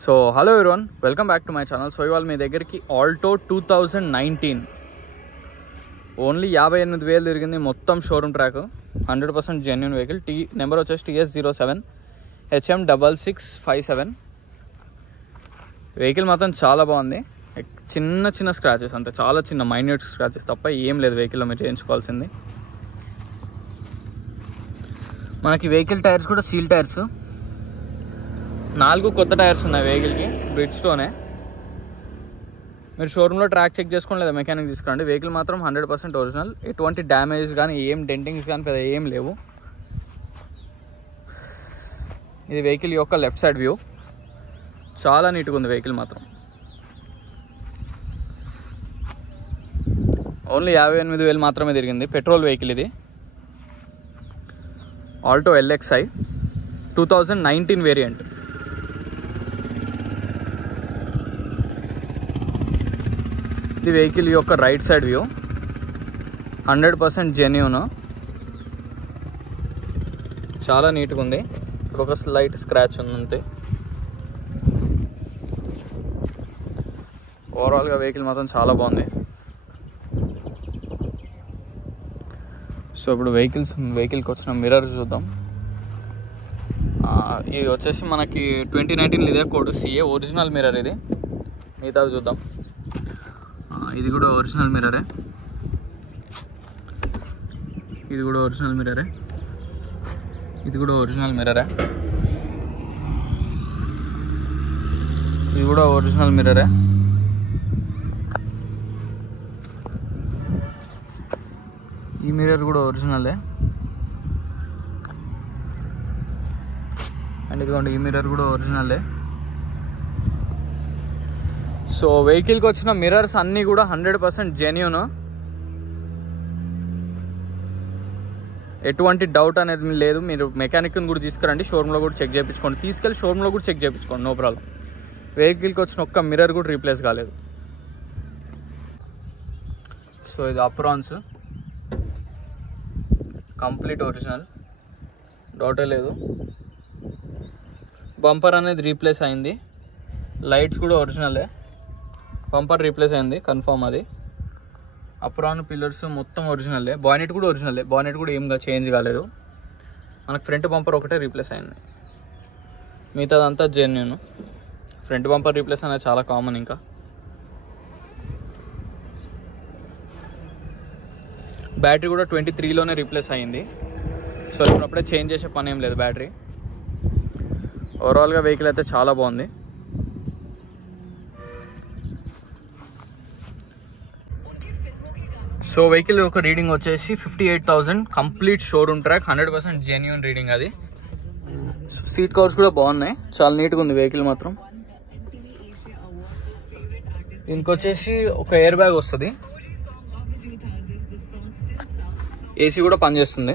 So hello everyone, welcome back to my channel. So ఇవాళ మీ దగ్గరికి Alto 2019 only 58,000 తిరిగింది. మొత్తం showroom track, 100% genuine vehicle. Number వచ్చేసి TS07 HM6657. Vehicle మాత్రం చాలా బాగుంది. చిన్న చిన్న స్క్రాచెస్ అంతే, చాలా చిన్న మైన్యూట్ స్క్రాచెస్ తప్ప ఏం లేదు వెహికల్లో మీరు చేయించుకోవాల్సింది. మనకి వెహికల్ టైర్స్ కూడా సీల్ టైర్స్, 4 కొత్త టైర్స్ ఉన్నాయి వెహికల్కి, బ్రిడ్జ్తోనే. మీరు షోరూంలో ట్రాక్ చెక్ చేసుకోండి లేదా మెకానిక్ తీసుకురండి. వెహికల్ మాత్రం 100% ఒరిజినల్. ఎటువంటి డ్యామేజ్ కానీ ఏం డెంటింగ్స్ కానీ పెద్ద ఏం లేవు. ఇది వెహికల్ యొక్క లెఫ్ట్ సైడ్ వ్యూ. చాలా నీట్గా ఉంది వెహికల్ మాత్రం. ఓన్లీ 58,000 మాత్రమే తిరిగింది. పెట్రోల్ వెహికల్ ఇది. Alto LXi 2019 variant. ఇది వెహికల్ యొక్క రైట్ సైడ్ వ్యూ, 100% జెన్యూన్. చాలా నీట్గా ఉంది. ఇప్పుడు ఒక స్లైట్ స్క్రాచ్ ఉంది అంతే. ఓవరాల్గా వెహికల్ మాత్రం చాలా బాగుంది. సో ఇప్పుడు వెహికల్కి వచ్చిన మిర్రర్ చూద్దాం. ఇది వచ్చేసి మనకి 2019 ఇదే కోడ్ CA ఒరిజినల్ మిర్రర్. ఇది మిగతావి చూద్దాం. ఇది కూడా ఒరిజినల్ మిర్రరే. ఇది కూడా ఒరిజినల్ మిర్రరే. ఇది కూడా ఒరిజినల్ మిర్రరే. ఇది కూడా ఒరిజినల్ మిర్రరే. ఈ మిర్రర్ కూడా ఒరిజినలే. అండ్ ఇదిగోండి, ఈ మిర్రర్ కూడా ఒరిజినలే. సో వెహికల్కి వచ్చిన మిర్రర్స్ అన్నీ కూడా 100% జెన్యూన్. ఎటువంటి డౌట్ అనేది లేదు. మీరు మెకానిక్ని కూడా తీసుకురండి, షోరూంలో కూడా చెక్ చేయించుకోండి. తీసుకెళ్ళి షోరూంలో కూడా చెక్ చేయించుకోండి, నో ప్రాబ్లం. వెహికల్కి వచ్చిన ఒక్క మిర్రర్ కూడా రీప్లేస్ కాలేదు. సో ఇది అప్రాన్స్, కంప్లీట్ ఒరిజినల్, డౌటే లేదు. బంపర్ అనేది రీప్లేస్ అయింది. లైట్స్ కూడా ఒరిజినలే. బంపర్ రీప్లేస్ అయింది కన్ఫర్మ్. అది అప్రాన్ పిల్లర్స్ మొత్తం ఒరిజినలే. బానెట్ కూడా ఒరిజినలే. బానెట్ కూడా ఏం చేంజ్ కాలేదు. మనకు ఫ్రంట్ బంపర్ ఒకటే రీప్లేస్ అయింది, మిగతాదంతా జెన్యూన్. ఫ్రంట్ బంపర్ రీప్లేస్ అనేది చాలా కామన్. ఇంకా బ్యాటరీ కూడా 23లోనే రీప్లేస్ అయింది. సో ఇప్పుడు అప్పుడే చేంజ్ చేసే పని ఏం లేదు బ్యాటరీ. ఓవరాల్గా వెహికల్ అయితే చాలా బాగుంది. సో వెహికల్ యొక్క రీడింగ్ వచ్చేసి 58,000, complete showroom track, 100% genuine reading అది. సీట్ కవర్స్ కూడా బాగున్నాయి, చాలా నీట్గా ఉంది వెహికల్ మాత్రం. దీనికి వచ్చేసి ఒక ఎయిర్ బ్యాగ్ వస్తుంది. ఏసీ కూడా పనిచేస్తుంది.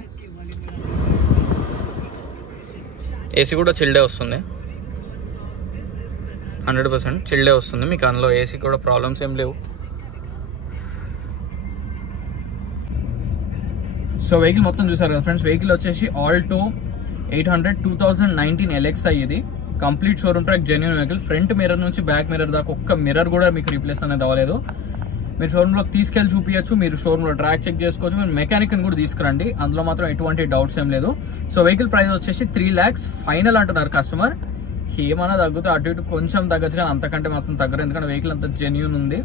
ఏసీ కూడా చిల్డే వస్తుంది, 100% చిల్డే వస్తుంది. మీకు అందులో ఏసీ కూడా ప్రాబ్లమ్స్ ఏం లేవు. సో వెహికల్ మొత్తం చూసారు కదా ఫ్రెండ్స్. వెహికల్ వచ్చేసి ఆల్టో 800 2019 LXi. ఇది complete showroom track, genuine vehicle. Front mirror నుంచి బ్యాక్ మిర్రర్ దాకా ఒక్క మిర్రర్ కూడా మీకు రీప్లేస్ అనేది అవ్వలేదు. మీరు షోరూంలోకి తీసుకెళ్ళి చూపించచ్చు, మీరు షోరూంలో ట్రాక్ చెక్ చేసుకోవచ్చు. మీరు మెకానిక్ని కూడా తీసుకురండి, అందులో మాత్రం ఎటువంటి డౌట్స్ ఏం లేదు. సో వెహికల్ ప్రైస్ వచ్చేసి 3 lakhs ఫైనల్ అంటున్నారు కస్టమర్. ఏమైనా తగ్గుతా అటు ఇటు కొంచెం తగ్గచ్చు, కానీ అంతకంటే మాత్రం తగ్గరు, ఎందుకంటే వెహికల్ అంత జెన్యూన్ ఉంది.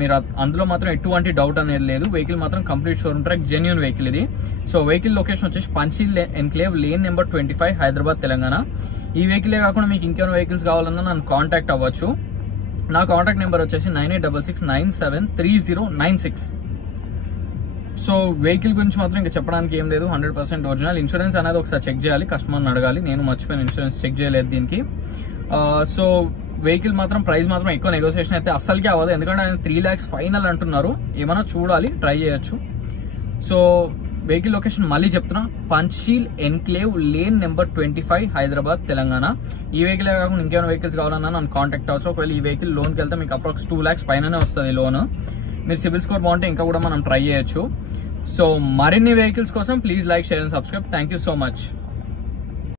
మీరు అందులో మాత్రం ఎటువంటి డౌట్ అనేది లేదు. వెహికల్ మాత్రం complete showroom track, genuine vehicle ఇది. సో వెహికల్ లొకేషన్ వచ్చేసి Panchsheel enclave lane number 25, Hyderabad, Telangana. ఈ వెహికలే కాకుండా మీకు ఇంకేమైనా వెహికల్స్ కావాలన్నా నన్ను కాంటాక్ట్ అవ్వచ్చు. నా కాంటాక్ట్ నెంబర్ వచ్చేసి 9866973096. సో వెహికల్ గురించి మాత్రం ఇంకా చెప్పడానికి ఏం లేదు, 100% ఒరిజినల్. ఇన్సూరెన్స్ అనేది ఒకసారి చెక్ చేయాలి, కస్టమర్ని అడగాలి. నేను మర్చిపోయిన ఇన్సూరెన్స్ చెక్ చేయలేదు దీనికి. సో వెహికల్ మాత్రం ప్రైస్ మాత్రం ఎక్కువ నెగోసియేషన్ అయితే అస్సలకే అవ్వదు, ఎందుకంటే ఆయన 3 lakhs ఫైనల్ అంటున్నారు. ఏమైనా చూడాలి, ట్రై చేయొచ్చు. సో వెహికల్ లొకేషన్ మళ్ళీ చెప్తున్నా, Panchsheel enclave lane number 25, Hyderabad, Telangana. ఈ వెహికల్ కాకుండా ఇంకేమైనా వెహికల్స్ కావాలన్నా నన్ను కాంటాక్ట్ అవ్వచ్చు. ఒకవేళ ఈ వెహికల్ లోన్కి వెళ్తే మీకు అప్రాక్స్ 2 lakhs పైననే వస్తుంది లోన్. మీరు సిబిల్ స్కోర్ బాగుంటే ఇంకా కూడా మనం ట్రై చేయొచ్చు. సో మరిన్ని వెహికల్స్ కోసం please like, share and subscribe. Thank you so much.